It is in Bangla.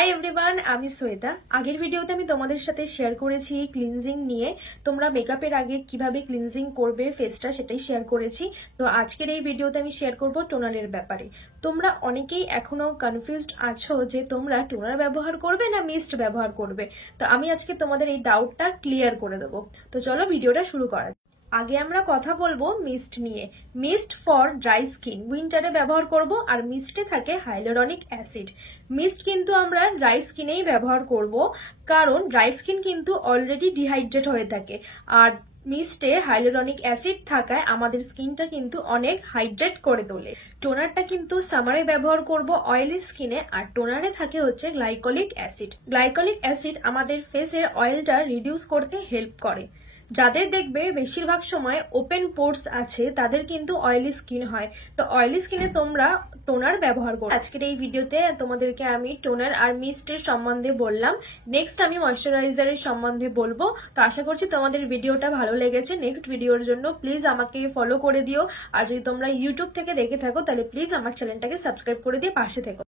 হাই এভরিওয়ান, আমি শ্বেতা। আগের ভিডিওতে আমি তোমাদের সাথে শেয়ার করেছি ক্লিনজিং নিয়ে। তোমরা মেকআপের আগে কিভাবে ক্লিনজিং করবে ফেসটা সেটাই শেয়ার করেছি। তো আজকের এই ভিডিওতে আমি শেয়ার করব টোনারের ব্যাপারে। তোমরা অনেকেই এখনো কনফিউজড আছো যে তোমরা টোনার ব্যবহার করবে না মিস্ট ব্যবহার করবে। তো আমি আজকে তোমাদের এই ডাউটটা ক্লিয়ার করে দেবো। তো চলো ভিডিওটা শুরু করা যাক। আগে আমরা কথা বলবো মিস্ট নিয়ে। মিস্ট ফর ড্রাই স্কিন উইন্টারে ব্যবহার করব, আর মিস্টে থাকে হাইলোরনিক অ্যাসিড। মিস্ট কিন্তু আমরা ড্রাই স্কিনেই ব্যবহার করব, কারণ ড্রাই স্কিন কিন্তু অলরেডি ডিহাইড্রেট হয়ে থাকে, আর মিস্টে হাইলোরনিক অ্যাসিড থাকায় আমাদের স্কিনটা কিন্তু অনেক হাইড্রেট করে তোলে। টোনারটা কিন্তু সামারে ব্যবহার করব অয়েলি স্কিনে, আর টোনারে থাকে হচ্ছে গ্লাইকোলিক অ্যাসিড। গ্লাইকোলিক অ্যাসিড আমাদের ফেসের অয়েলটা রিডিউস করতে হেল্প করে। যাদের দেখবে বেশিরভাগ সময় ওপেন পোর্স আছে তাদের কিন্তু অয়েলি স্কিন হয়। তো অয়েলি স্কিনে তোমরা টোনার ব্যবহার করো। আজকের এই ভিডিওতে তোমাদেরকে আমি টোনার আর মিস্টের সম্বন্ধে বললাম। নেক্সট আমি ময়শ্চারাইজারের সম্বন্ধে বলবো। তো আশা করছি তোমাদের ভিডিওটা ভালো লেগেছে। নেক্সট ভিডিওর জন্য প্লিজ আমাকে ফলো করে দিও। আর যদি তোমরা ইউটিউব থেকে দেখে থাকো তাহলে প্লিজ আমার চ্যানেলটাকে সাবস্ক্রাইব করে দিয়ে পাশে থেকো।